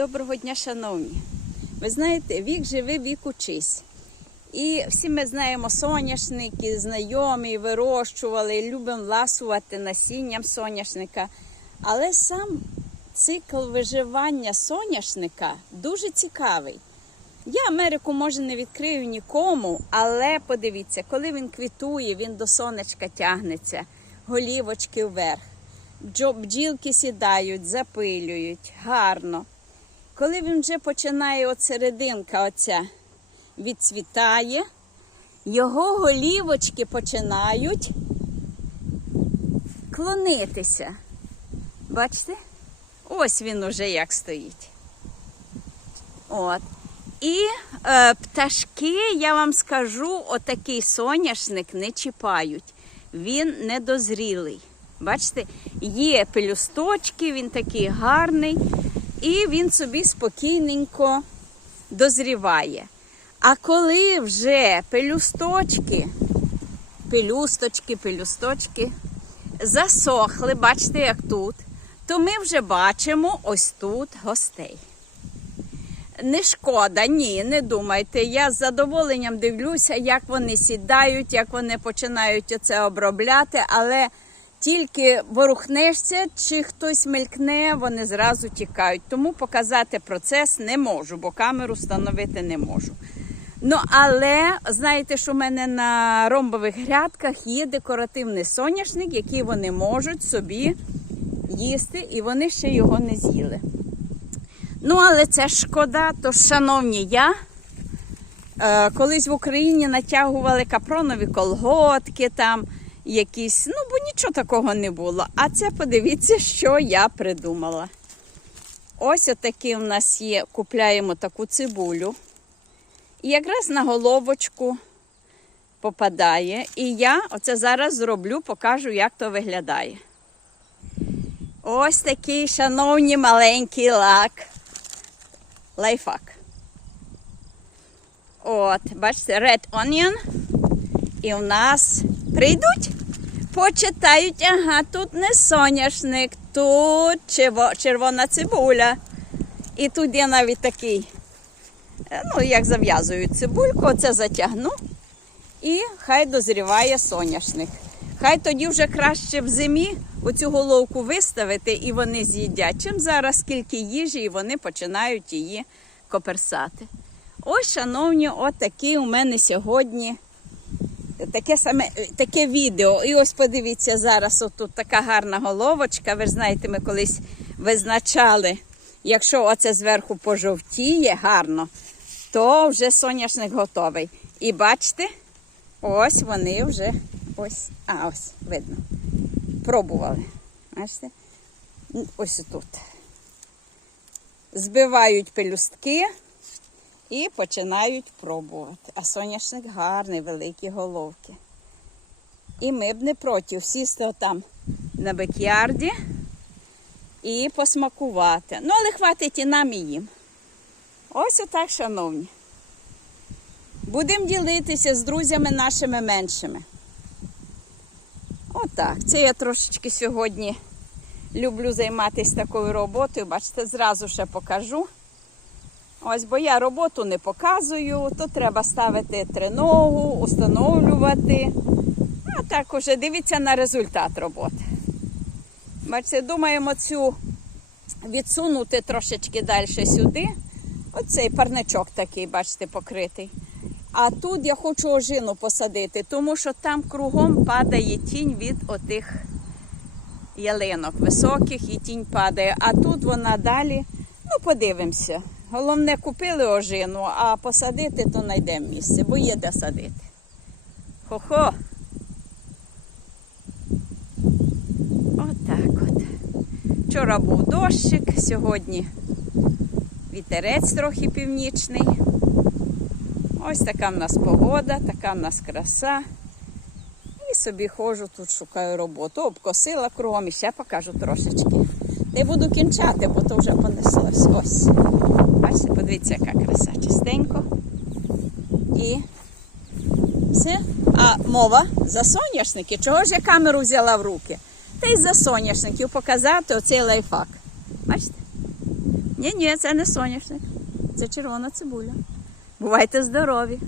Доброго дня, шановні. Ви знаєте, вік живи, вік учись. І всі ми знаємо соняшники, знайомі, вирощували, любимо ласувати насінням соняшника. Але сам цикл виживання соняшника дуже цікавий. Я Америку може не відкрию нікому, але подивіться, коли він квітує, він до сонечка тягнеться, голівочки вверх. Бджілки сідають, запилюють, гарно. Коли він вже починає от серединка оця відцвітає, його голівочки починають клонитися. Бачите? Ось він уже як стоїть. От. І е, пташки, я вам скажу, отакий соняшник не чіпають. Він недозрілий. Бачите, є пелюсточки, він такий гарний, і він собі спокійненько дозріває. А коли вже пелюсточки, пелюсточки, пелюсточки засохли, бачите, як тут, то ми вже бачимо ось тут гостей. Не шкода, ні, не думайте. Я з задоволенням дивлюся, як вони сідають, як вони починають це обробляти, але тільки ворухнешся, чи хтось мелькне, вони зразу тікають. Тому показати процес не можу, бо камеру встановити не можу. Ну, але знаєте, що в мене на ромбових грядках є декоративний соняшник, який вони можуть собі їсти, і вони ще його не з'їли. Ну, але це шкода. Тож, шановні, я е, колись в Україні натягували капронові колготки, там якісь, ну, бо нічого такого не було. А це подивіться, що я придумала. Ось отакий у нас є, купляємо таку цибулю. І якраз на головочку попадає. І я оце зараз зроблю, покажу, як то виглядає. Ось такий, шановні, маленький лак. Лайфхак. От, бачите, red onion. І у нас прийдуть, почитають, ага, тут не соняшник, тут червона цибуля. І тут є навіть такий, е, ну, як зав'язую цибульку, оце затягну. І хай дозріває соняшник. Хай тоді вже краще в зимі оцю головку виставити і вони з'їдять. Чим зараз скільки їжі, і вони починають її коперсати. Ось, шановні, отакі у мене сьогодні таке саме таке відео. І ось подивіться зараз, отут така гарна головочка. Ви ж знаєте, ми колись визначали, якщо оце зверху пожовтіє гарно, то вже соняшник готовий. І бачите, ось вони вже ось, а ось видно. Пробували. Бачите? Ось тут. Збивають пелюстки і починають пробувати. А соняшник гарний, великі головки. І ми б не проти сісти там на бекярді і посмакувати. Ну, але хватить і нам і їм. Ось отак, шановні. Будемо ділитися з друзями нашими меншими. Отак. Це я трошечки сьогодні люблю займатися такою роботою. Бачите, зразу ще покажу. Ось, бо я роботу не показую, то треба ставити триногу, установлювати. А так уже дивіться на результат роботи. Бачите, думаємо цю відсунути трошечки далі сюди. Оцей парничок такий, бачите, покритий. А тут я хочу ожину посадити, тому що там кругом падає тінь від отих ялинок високих і тінь падає. А тут вона далі, ну подивимося. Головне, купили ожину, а посадити то знайдемо місце, бо є де садити. Хо-хо. Отак от. Вчора був дощик, сьогодні вітерець трохи північний. Ось така в нас погода, така в нас краса. І собі ходжу тут, шукаю роботу. Обкосила кругом і ще покажу трошечки. Не буду кінчати, бо то вже понеслось. Ось. Бачите, подивіться, яка краса чистенько. І все. А мова за соняшники. Чого ж я камеру взяла в руки? Та й за соняшників показати оцей лайфхак. Бачите? Ні, ні, це не соняшник. Це червона цибуля. Бувайте здорові!